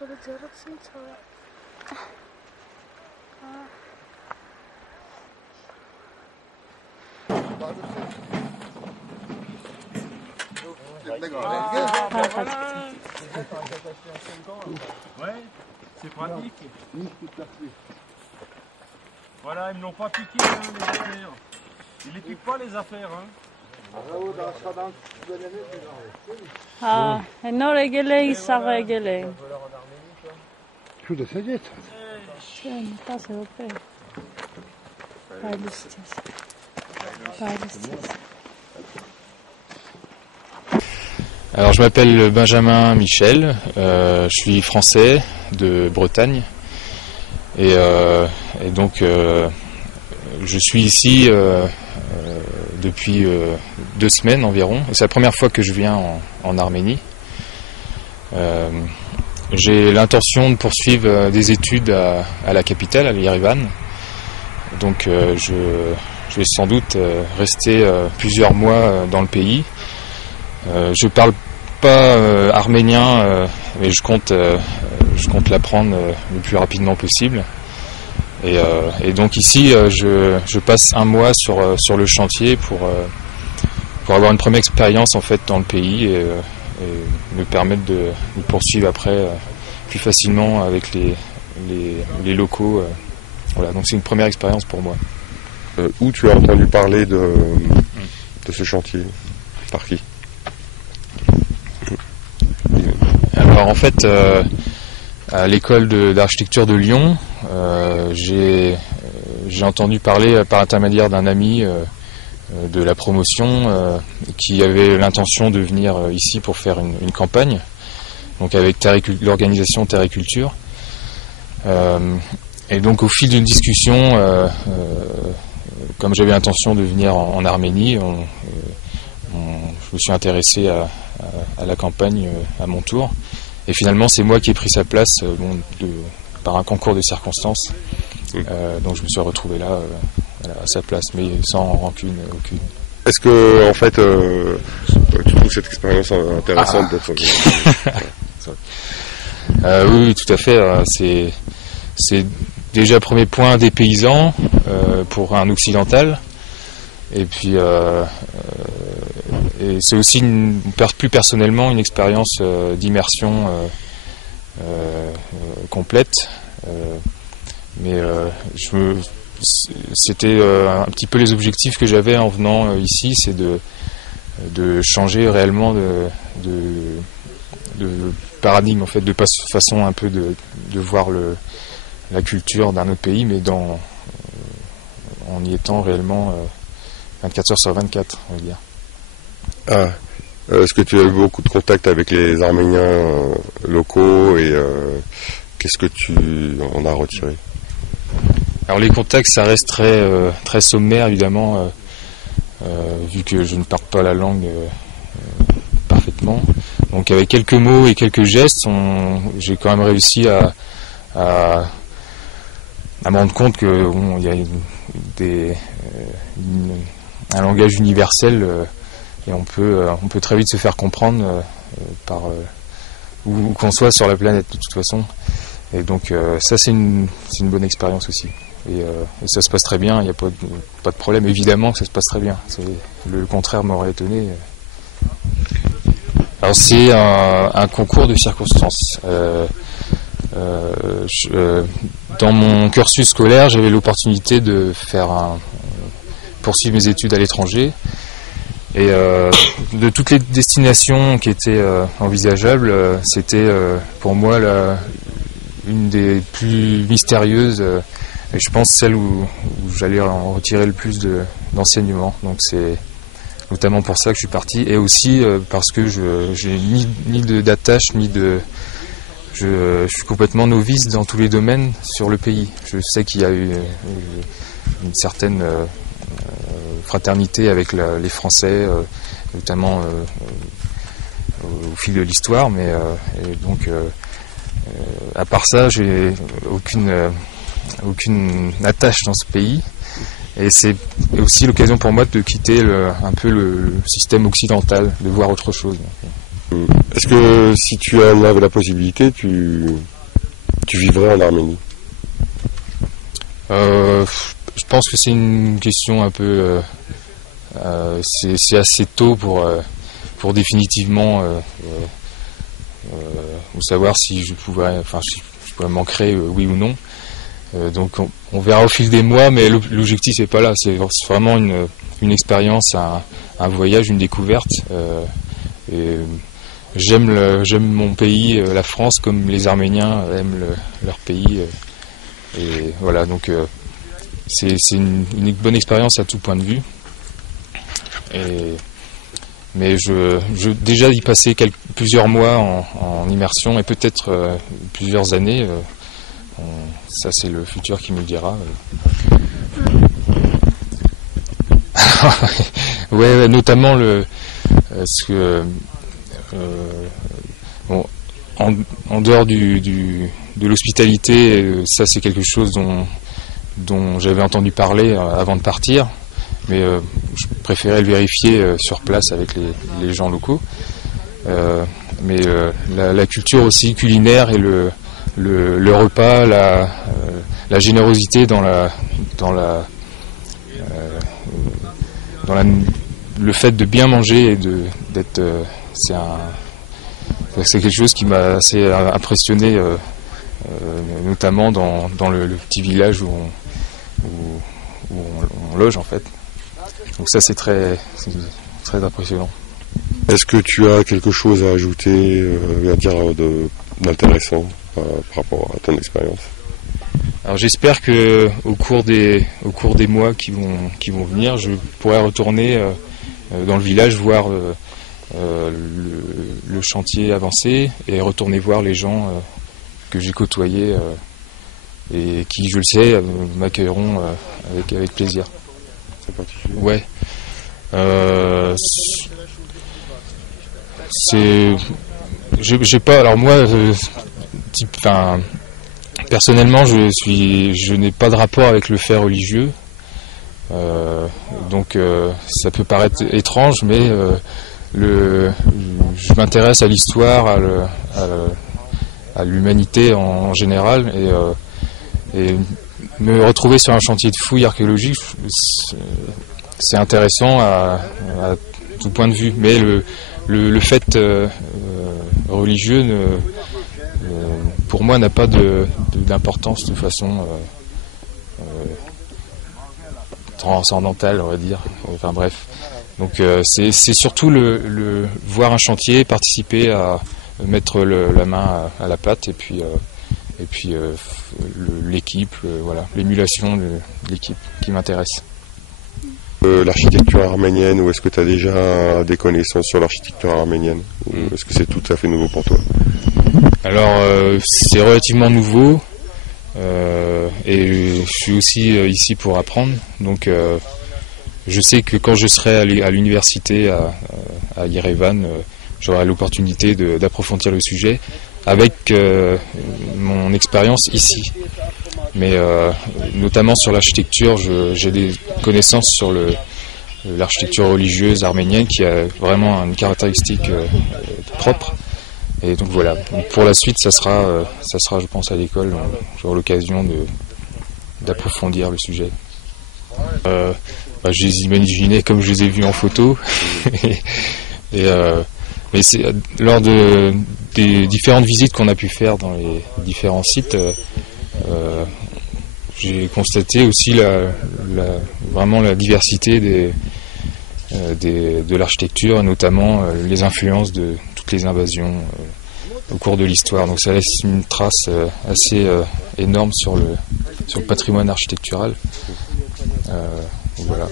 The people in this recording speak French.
Ouais, c'est pratique. Voilà, ils me l'ont pas piqué, hein, les affaires. Ils les piquent pas, les affaires, hein. אינו רגלי שר רגלי. Чудо садится. כן, אתה זה יפה. פעלסטיס. Alors je m'appelle Benjamin Michel, je suis français de Bretagne et donc je suis ici depuis 2 semaines environ. C'est la première fois que je viens en Arménie. J'ai l'intention de poursuivre des études à la capitale, à Yerevan. Donc je vais sans doute rester plusieurs mois dans le pays. Je parle pas arménien, mais je compte l'apprendre le plus rapidement possible. Et donc ici, je passe un mois sur le chantier pour avoir une première expérience en fait dans le pays et me permettre de poursuivre après plus facilement avec les locaux. Voilà, donc c'est une première expérience pour moi. Où tu as entendu parler de ce chantier? Par qui? Alors en fait, à l'école d'architecture de Lyon, j'ai entendu parler par l'intermédiaire d'un ami de la promotion qui avait l'intention de venir ici pour faire une campagne, donc avec l'organisation Terre et Culture. Et donc au fil d'une discussion, comme j'avais l'intention de venir en Arménie, je me suis intéressé à la campagne à mon tour. Et finalement, c'est moi qui ai pris sa place par un concours de circonstances. Donc je me suis retrouvé là, à sa place, mais sans rancune aucune. Est-ce que, en fait, tu trouves cette expérience intéressante d'être... Oui, tout à fait. C'est déjà premier point des paysans pour un occidental. Et puis, et c'est aussi plus personnellement une expérience d'immersion complète. Mais c'était un petit peu les objectifs que j'avais en venant ici, c'est de changer réellement de paradigme, en fait, de façon un peu de voir la culture d'un autre pays, mais en y étant réellement 24 heures sur 24, on va dire. Est-ce que tu as eu beaucoup de contacts avec les Arméniens locaux et qu'est-ce que tu en as retiré? Alors les contacts, ça reste très sommaire évidemment, vu que je ne parle pas la langue parfaitement. Donc avec quelques mots et quelques gestes, j'ai quand même réussi à me rendre compte que il y a un langage universel et on peut très vite se faire comprendre par où qu'on soit sur la planète de toute façon. Et donc ça c'est une bonne expérience aussi. Et ça se passe très bien, il n'y a pas de problème. Évidemment que ça se passe très bien. Le contraire m'aurait étonné. Alors c'est un concours de circonstances. Dans mon cursus scolaire, j'avais l'opportunité de poursuivre mes études à l'étranger. Et de toutes les destinations qui étaient envisageables, c'était pour moi une des plus mystérieuses. Et je pense celle où j'allais en retirer le plus d'enseignements. Donc c'est notamment pour ça que je suis parti. Et aussi parce que j'ai ni d'attache, je suis complètement novice dans tous les domaines sur le pays. Je sais qu'il y a eu une certaine fraternité avec les Français, notamment au fil de l'histoire, mais et donc à part ça, j'ai aucune attache dans ce pays, et c'est aussi l'occasion pour moi de quitter un peu le système occidental, de voir autre chose. Est-ce que si tu en avais la possibilité, tu vivrais en Arménie? Je pense que c'est une question un peu... c'est assez tôt pour définitivement savoir si je pourrais manquer oui ou non. Donc on verra au fil des mois, mais l'objectif c'est pas là, c'est vraiment une expérience, un voyage, une découverte. Et j'aime mon pays, la France, comme les Arméniens aiment leur pays. Et voilà, donc c'est une bonne expérience à tout point de vue. Mais je déjà y passer plusieurs mois en immersion et peut-être plusieurs années. Ça c'est le futur qui me le dira. Ouais, notamment en dehors de l'hospitalité, ça c'est quelque chose dont j'avais entendu parler avant de partir, mais je préférais le vérifier sur place avec les gens locaux. Mais la culture aussi culinaire et le repas, la générosité dans le fait de bien manger et d'être c'est quelque chose qui m'a assez impressionné, notamment dans le petit village où on loge en fait. Donc ça c'est très impressionnant. Est-ce que tu as quelque chose à ajouter, à dire d'intéressant par rapport à ton expérience? Alors j'espère que au cours des mois qui vont venir, je pourrai retourner dans le village voir le chantier avancer et retourner voir les gens que j'ai côtoyés et qui, je le sais, m'accueilleront avec plaisir. C'est particulier. Ouais. J'ai pas. Alors moi, personnellement, je n'ai pas de rapport avec le fait religieux. Donc ça peut paraître étrange, mais je m'intéresse à l'histoire, à l'humanité en général, et me retrouver sur un chantier de fouilles archéologiques, c'est intéressant à tout point de vue. Mais le fait religieux pour moi n'a pas d'importance de façon transcendantale, on va dire. Enfin bref. Donc c'est surtout le voir un chantier, participer à mettre la main à la pâte et puis l'équipe, voilà, l'émulation de l'équipe qui m'intéresse. L'architecture arménienne, ou est-ce que tu as déjà des connaissances sur l'architecture arménienne, ou est-ce que c'est tout à fait nouveau pour toi? Alors c'est relativement nouveau et je suis aussi ici pour apprendre, donc je sais que quand je serai à l'université à Yerevan, j'aurai l'opportunité d'approfondir le sujet avec mon expérience ici. Mais notamment sur l'architecture, j'ai des connaissances sur l'architecture religieuse arménienne qui a vraiment une caractéristique propre. Et donc voilà, donc pour la suite, ça sera je pense à l'école, j'aurai l'occasion d'approfondir le sujet. Je les imaginais comme je les ai vus en photo. Mais c'est lors des différentes visites qu'on a pu faire dans les différents sites, j'ai constaté aussi vraiment la diversité de l'architecture, notamment les influences de toutes les invasions au cours de l'histoire. Donc ça laisse une trace assez énorme sur le patrimoine architectural. Voilà.